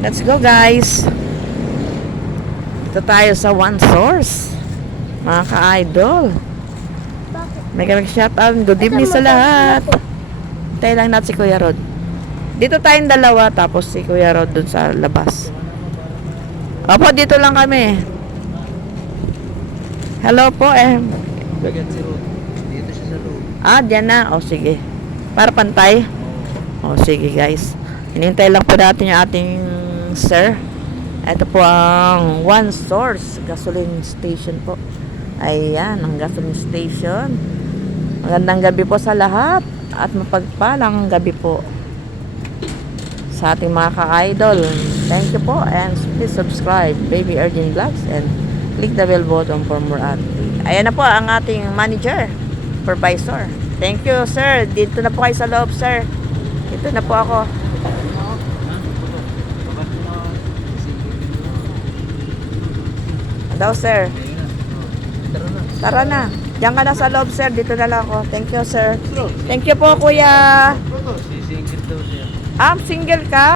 Let's go guys. Ito tayo sa One Source. Mga ka-idol. Kami shout out. Good evening sa lahat. Tayo lang natin si Kuya Rod. Dito tayong dalawa tapos si Kuya Rod dun sa labas. Opo, dito lang kami. Hello po eh. Dito siya sa loob. Ah, diyan na. O sige. Para pantay. O sige guys. Hinintay lang po natin yung ating sir. Ito po ang One Source Gasoline Station po. Ayan, ang gasoline station. Magandang gabi po sa lahat at mapagpalang gabi po sa ating mga ka-idol. Thank you po and please subscribe Baby Urgent Vlogs and click the bell button for more updates. Ayan na po ang ating manager, supervisor. Thank you, sir. Dito na po kayo sa loob, sir. Dito na po ako. Daw, sir. Tara na. Diyan ka na sa loob, sir. Dito na lang ako. Thank you, sir. Thank you po, kuya. Siya. Ah, single ka?